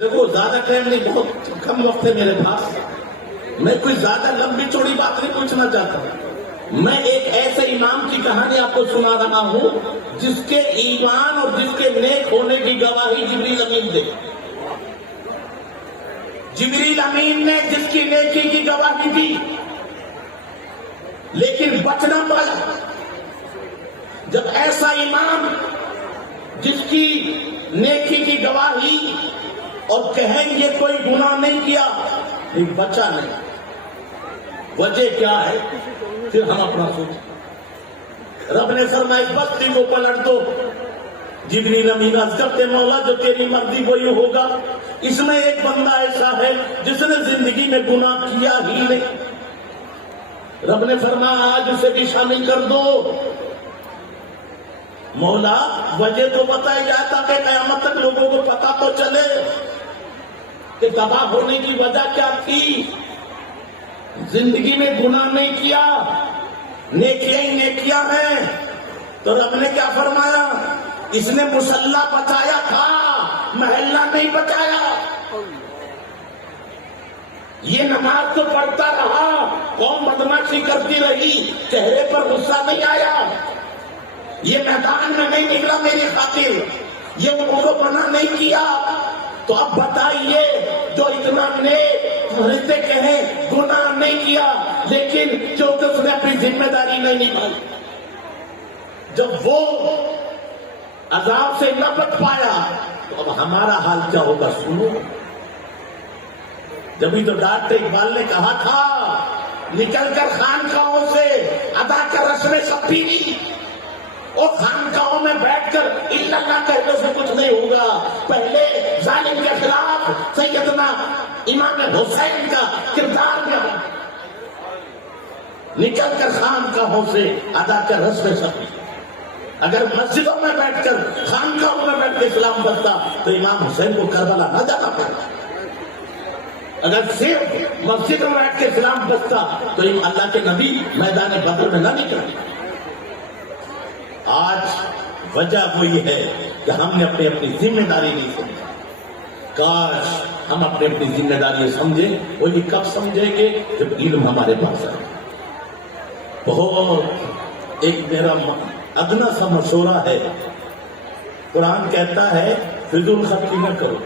دیکھو زیادہ ٹائم نہیں، بہت کم وقت ہے میرے پاس. میں کوئی زیادہ لمبی چوڑی بات نہیں پوچھنا چاہتا. میں ایک ایسے امام کی کہانی آپ کو سنا رہا ہوں جس کے ایمان اور جس کے نیک ہونے کی گواہی جبریل امین دے. جبریل امین نے جس کی نیکی کی گواہی دی لیکن بچ نہ پایا. جب ایسا امام جس کی نیکی کی گواہی اور کہیں یہ کوئی گناہ نہیں کیا لیکن بچا نہیں، وجہ کیا ہے؟ پھر ہم اپنا سوچیں. رب نے فرمایا اس بستی کو پلٹ دو. جبریل امین عرض کرتے مولا جو تیری مرضی وہی ہوگا. اس میں ایک بندہ ایسا ہے جس نے زندگی میں گناہ کیا ہی نہیں. رب نے فرمایا آج اسے بھی شامل کر دو. مولا وجہ تو بتائی جائے تاکہ قیامت تک لوگوں کو پتہ تو چلے کہ تباہ ہونے کی وجہ کیا تھی. زندگی میں گناہ نہیں کیا، نیکیاں ہی نیکیاں ہیں. تو رب نے کیا فرمایا؟ اس نے مسلح بچایا تھا، محلہ نہیں بچایا. یہ نماز تو پڑھتا رہا، قوم بدماشی کرتی رہی، چہرے پر غصہ نہیں آیا. یہ میدان میں نہیں نکلا میری خاطر، یہ ان کو منع نہیں کیا. تو اب بتائیے جو اتنا رشتے کہیں گناہ نہیں کیا لیکن کیونکہ اس نے اپنی ذمہ داری نہیں نبھائی، جب وہ عذاب سے نہ بچ پایا تو اب ہمارا حال کیا ہوگا سنو. جبھی تو ڈاکٹر اقبال نے کہا تھا نکل کر خانقاہوں سے ادا کر رسم شبیری، اور خانقاہوں میں بیٹھ کر اللہ کہنے سے کچھ نہیں ہوگا. پہلے ظالم کے خلاف سیدنا امام حسین کا کردار کیا، نکل کر خانقاہوں سے ادا کر رسم شبیری. اگر مسجدوں میں بیٹھ کر خانقاہوں میں بیٹھ کے اسلام بچتا تو امام حسین کو کربلا نہ جانا پڑتا. اگر صرف مسجد میں بیٹھ کے اسلام بچتا تو اللہ کے نبی میدان بدر میں نہ نکلتے. آج وجہ وہی ہے کہ ہم نے اپنی ذمہ داری نہیں سمجھی. کاش ہم اپنی ذمہ داری سمجھیں. وہ یہ کب سمجھیں گے جب علم ہمارے پاس آئے. بہت ایک میرا ادنا سا مشورہ ہے. قرآن کہتا ہے فضول خرچی نہ کرو،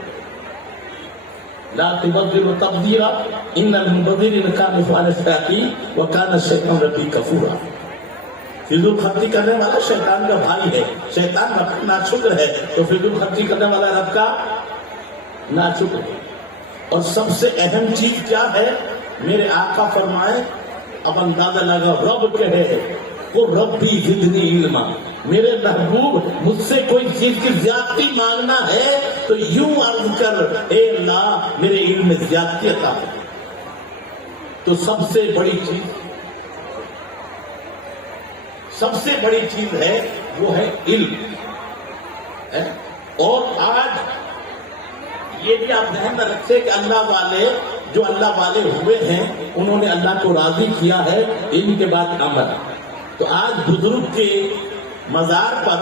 لا تبذروا تبذیرا ان المبذرین کانوا اخوان الشیاطین وکان الشیطان ربی کفورا. فضول خرچی کرنے والا شیطان کا بھائی ہے. شیطان رب کا ناشکر ہے تو فضول خرچی کرنے والا رب کا ناشکر ہے. اور سب سے اہم چیز کیا ہے؟ میرے آقا فرمائے اب اندازہ لگا رب کہے وہ رب بھی زدنی علما. میرے محبوب مجھ سے کوئی چیز کی زیادتی مانگنا ہے تو یوں عرض کر اے اللہ میرے علم میں زیادتی عطا کر. تو سب سے بڑی چیز ہے وہ ہے علم. اور آج یہ بھی آپ ذہن میں رکھیں کہ اللہ والے جو اللہ والے ہوئے ہیں انہوں نے اللہ کو راضی کیا ہے علم کے بعد عمل. تو آج بزرگ کے مزار پر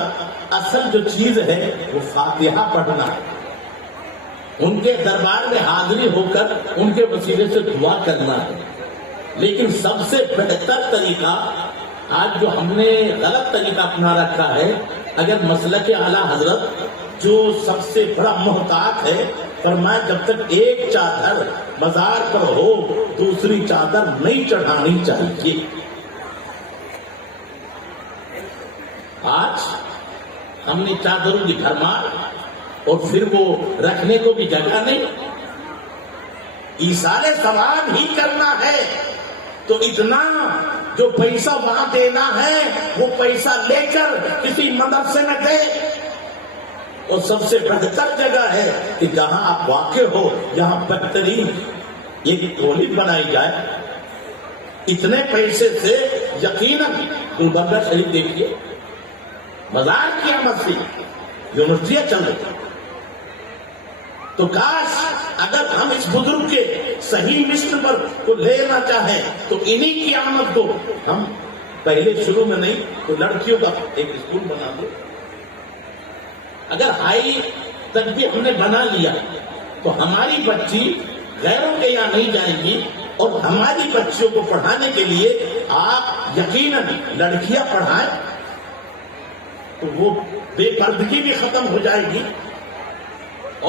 اصل جو چیز ہے وہ فاتحہ پڑھنا ہے. ان کے دربار میں حاضری ہو کر ان کے وسیلے سے دعا کرنا ہے. لیکن سب سے بہتر طریقہ آج جو ہم نے غلط طریقہ اپنا رکھا ہے، اگر مسلک اعلیٰ حضرت جو سب سے بڑا محتاط ہے فرمایا جب تک ایک چادر مزار پر ہو دوسری چادر نہیں چڑھانی چاہیے. آج ہم نے چادروں کی بھرمار اور پھر وہ رکھنے کو بھی جگہ نہیں. ایثار ثواب ہی کرنا ہے تو اتنا جو پیسہ وہاں دینا ہے وہ پیسہ لے کر کسی مدرسے میں دے. اور سب سے بہتر جگہ ہے کہ جہاں آپ واقع ہو جہاں بہترین ایک کالج بنائی جائے. اتنے پیسے سے یقیناً گلبرگہ شریف دیکھیے مزار کی آمد سے یونیورسٹیاں چل رہی. تو کاش اگر ہم اس بزرگ کے صحیح مشن پر کو لینا چاہیں تو انہی کی آمد کو ہم پہلے شروع میں نہیں تو لڑکیوں کا ایک اسکول بنا دو. اگر ہائی تک بھی ہم نے بنا لیا تو ہماری بچی غیروں کے یہاں نہیں جائیں گی، اور ہماری بچیوں کو پڑھانے کے لیے آپ یقیناً لڑکیاں پڑھائیں تو وہ بے پردگی بھی ختم ہو جائے گی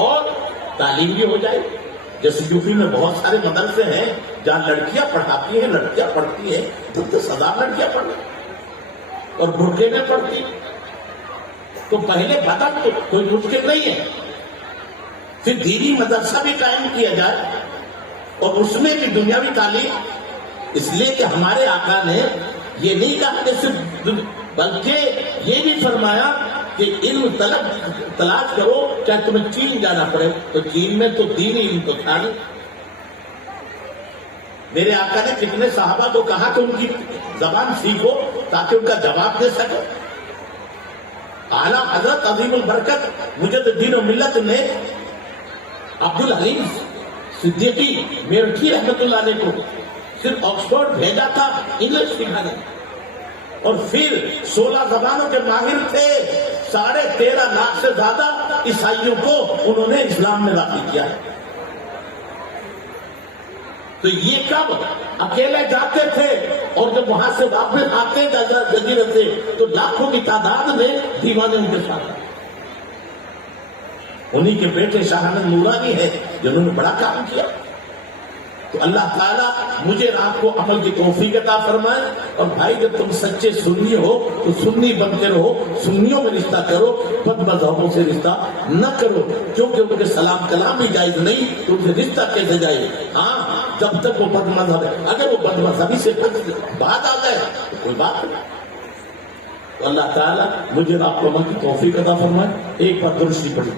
اور تعلیم بھی ہو جائے گی۔ جیسے یوپی میں بہت سارے مدرسے ہیں جہاں لڑکیاں پڑھاتی ہیں، لڑکیاں پڑھتی ہیں، تو 10,000 لڑکیاں پڑھ رہی اور برقعے میں پڑھتی۔ تو پہلے بدن تو کوئی مشکل نہیں ہے، پھر دینی مدرسہ بھی قائم کیا جائے اور اس میں بھی دنیاوی تعلیم، اس لیے کہ ہمارے آقا نے یہ نہیں کہا کہ صرف، بلکہ یہ بھی فرمایا کہ علم تلاش کرو چاہے تمہیں چین جانا پڑے۔ تو چین میں تو دینی علم تو تھا نہیں۔ میرے آقا نے کتنے صحابہ کو کہا کہ ان کی زبان سیکھو تاکہ ان کا جواب دے سکو۔ اعلیٰ حضرت عظیم البرکت مجددین و ملت نے عبدالحلیم صدیقی میرٹھی رحمت اللہ علیہ کو صرف آکسفورڈ بھیجا تھا انگلش سکھانے، اور پھر 16 زبانوں کے ماہر تھے، 13.5 لاکھ سے زیادہ عیسائیوں کو انہوں نے اسلام میں داخل کیا۔ تو یہ کب اکیلے جاتے تھے، اور جب وہاں سے واپس آتے جزیرے سے تو لاکھوں کی تعداد میں دیوانے ان کے ساتھ۔ انہی کے بیٹے شاہ احمد نورانی ہے جنہوں نے بڑا کام کیا۔ تو اللہ تعالیٰ مجھے آپ کو عمل کی توفیق عطا فرمائے، اور بھائی جب تم سچے سنی ہو تو سنی بنتے رہو، سنیوں میں رشتہ کرو، بد مذہبوں سے رشتہ نہ کرو، کیونکہ ان کے سلام کلام بھی جائز نہیں تو ان سے رشتہ کیسے جائے؟ ہاں جب تک وہ بد مذہب ہے، اگر وہ بد مذہبی سے بات آ جائے تو کوئی بات نہیں۔ تو اللہ تعالیٰ مجھے آپ کو عمل کی توفیق عطا فرمائے۔ ایک بار درود شریف پڑھی۔